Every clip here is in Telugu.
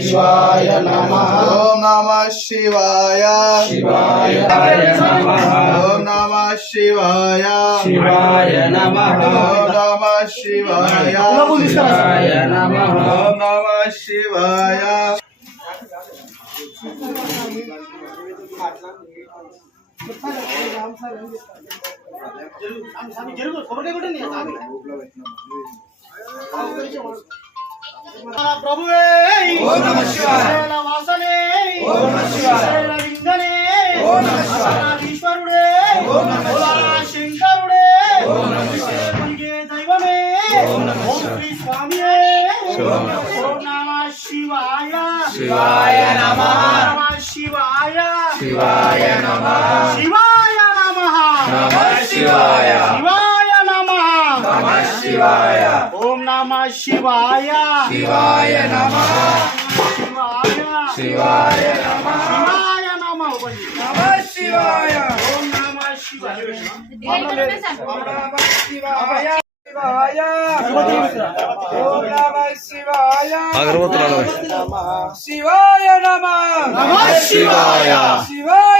शिवाय नमः ओम नमः शिवाय शिवाय नमः ओम नमः शिवाय शिवाय नमः ओम नमः शिवाय शिवाय नमः ओम नमः शिवाय జరుగు స్వామి జరుగు కొబ్బరి కొట్టండి ప్రభువే. వాసనే లింగనే ఈశ్వరుడే శంకరుడే దైవమే. ఓం శ్రీ స్వామియే ఓం నమ శివాయ. శివాయ నమ. శివాయ. శివాయ నమ. శివాయ నమ శివాయ. నమః శివాయ. శివాయ నమః. శివాయ. శివాయ నమః. శివాయ నమః. నమః శివాయ. ఓం నమః శివాయ. నమః శివాయ నమః శివాయ. శివాయ.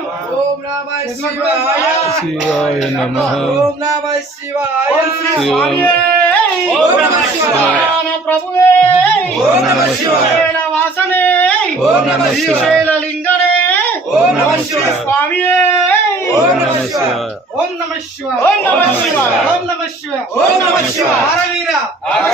శివాయ శివాయ నమః ఓం నమః శివాయ స్వామియే ఓం నమః శివాయ. ప్రభువే ఓం నమః శివాయ. వాసనే ఓం నమః శివాయ. లింగనే ఓం నమః శివాయ. స్వామియే ओम नमः शिवाय ओम नमः शिवाय ओम नमः शिवाय ओम नमः शिवाय ओम नमः शिवाय हरवीर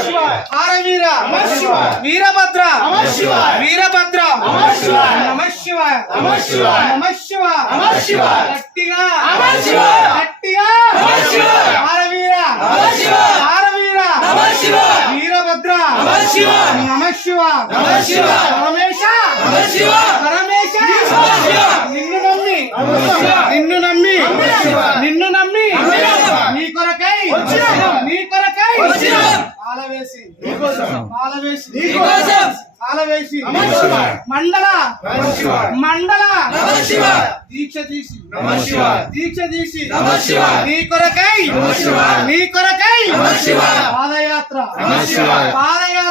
शिवाय हरवीर नमः शिवाय वीरभद्र नमः शिवाय वीरभद्र नमः शिवाय नमः शिवाय नमः शिवाय नमः शिवाय नमः शिवाय हट्टिगा नमः शिवाय हट्टिगा नमः शिवाय हरवीर नमः शिवाय हरवीर नमः शिवाय वीरभद्र नमः शिवाय नमः शिवाय नमः शिवाय परमेश नमः शिवाय परमेश नमः शिवाय నిన్ను నమ్మి. నిన్ను నమ్మి. నీ కొరకై. నీ కొరకై. మండల. మండల. దీక్ష తీసి. దీక్ష తీసి. నీ కొరకై. నీ కొరకై. పాదయాత్ర. పాదయాత్ర.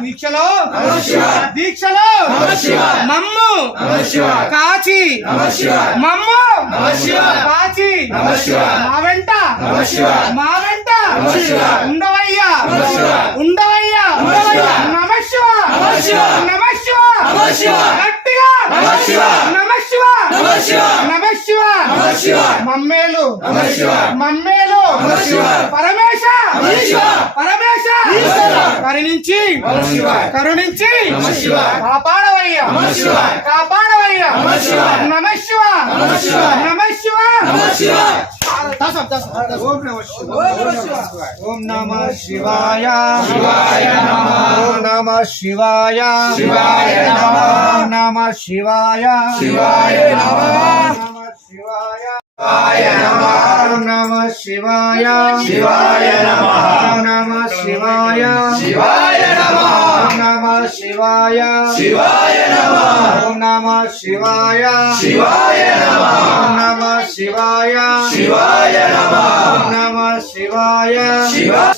దీక్షలో దీక్షలో మమ్ము కాచి మమ్ము కాచి మా వెంట మా వెంట ఉండవయ్యా ఉండవయ్యా నమ శివ నమ శివ నమ శివ నమ శివ నమః శివ నమః శివ శివాయ. మమ్మేలు నమః. మమ్మేలు నమః. పరమేశ నమః శివాయ. పరమేశ. కరుణించి నమః శివాయ. కరుణించి నమః శివాయ. కాపాడవయ్యా నమః శివాయ. కాపాడవయ్యా నమః శివాయ. నమ శివ నమః శివ నమః దశం, దశం. ఓం నమః శివాయ. ఓం నమ శివాయ శివాయ నమః. ఓం నమ శివాయ శివాయ నమః. నమ శివాయ శివాయ నమః. శివాయ నమః. శివాయ శివాయ నమః. నమ శివాయ శివాయ నమః. నమ శివాయ శివాయ నమః. నమ శివాయ శివాయ నమః. నమ శివాయ శివాయ నమః. నమ శివాయ శివ-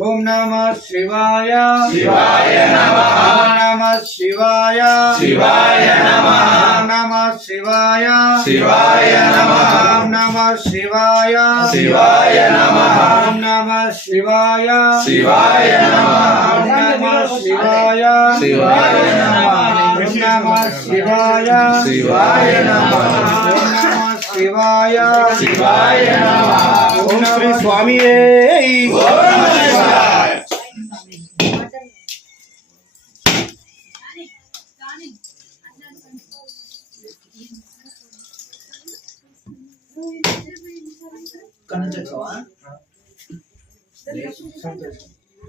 ఓం నమ శివాయ శివాయ నమః. నమ శివాయ శివాయ నమః. నమ శివాయ శివాయ నమః. నమ శివాయ శివాయ నమః. నమ శివాయ శివాయ నమః. నమ శివాయ శివాయ నమః. నమ శివాయ శివాయ నమః. శివాయ. శివాయ ఓం శ్రీ స్వామి కన్ను చెప్తావా సంతోషం.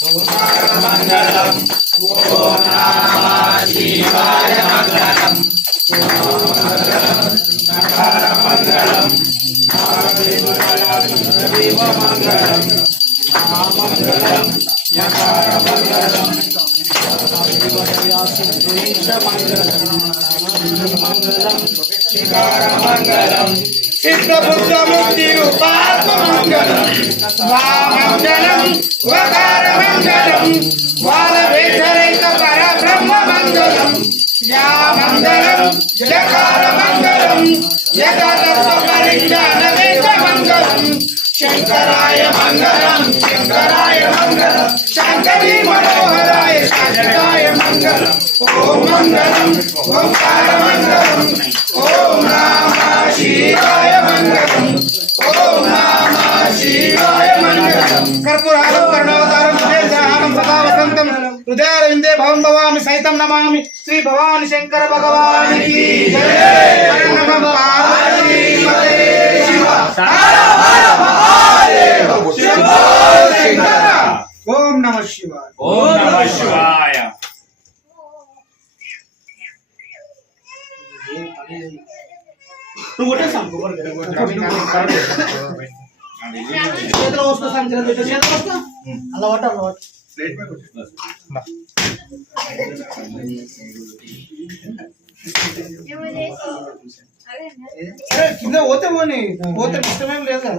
மங்களம் ஓம் நாமா சிவாய மங்களம் மங்களம் மங்களம் மங்களம் மங்களம் மங்களம் మంగళం సిద్ధబుద్ధ ముక్తి రూపాత్మ మంగళం వామంగళం వకార మంగళం వాల వేదరైక పరబ్రహ్మ మంగళం యా మంగళం యకార మంగళం యగతత్వ పరిజ్ఞాన వేద మంగళం శంకరాయ మంగళం శంకరాయ మంగళం శంకరీ మనోహరాయ శాంతాయ మంగళం ఓం మంగళం ఓంకార మంగళం ఓం నమ శివాయ మంగళం ఓం నమ శివాయ మంగళం కర్పూరాలం కరుణావతారం విజయసారం సదా వసంతం హృదయారవిందే భవం భవామి సైతం నమామి శ్రీ భవాని శంకర భగవానికి. ఓం నమ శివాయ ఓం నమః శివాయ చేతిలో వస్తూ సంచలనం చేతిలో అలా పట్టు, అలా పట్టు. కింద పోతే పోనీ పోతే ఇష్టమేం లేదు కదా.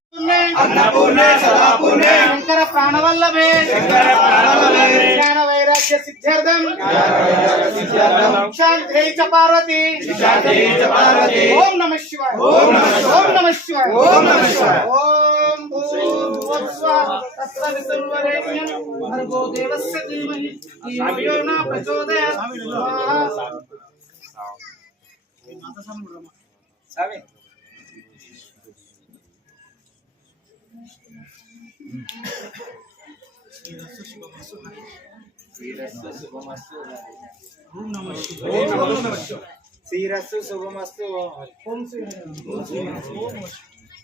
ఆ? ఆ మరి. అన్నీ అయినాయి. ఆ. అన్నపూర్ణే సదాపూర్ణే శంకర ప్రాణవల్లభే శంకర ప్రాణవల్లభే జ్ఞాన వైరాగ్య సిద్ధ్యర్థం సిద్ధ్యర్థం శాంతి చ పార్వతి శాంతి చ పార్వతి ఓం నమ శివాయ ఓం నమః శివాయ. ఓం నమ శివాయ ఓం నమః శివాయ. ఓం భూర్భువస్వః తత్సవితుర్వరేణ్యం భర్గో దేవస్య ధీమహి ధియో న ప్రచోదయాత్ స్వాహా. శ్రీరస్సు శుభమస్తు ఓం శ్రీ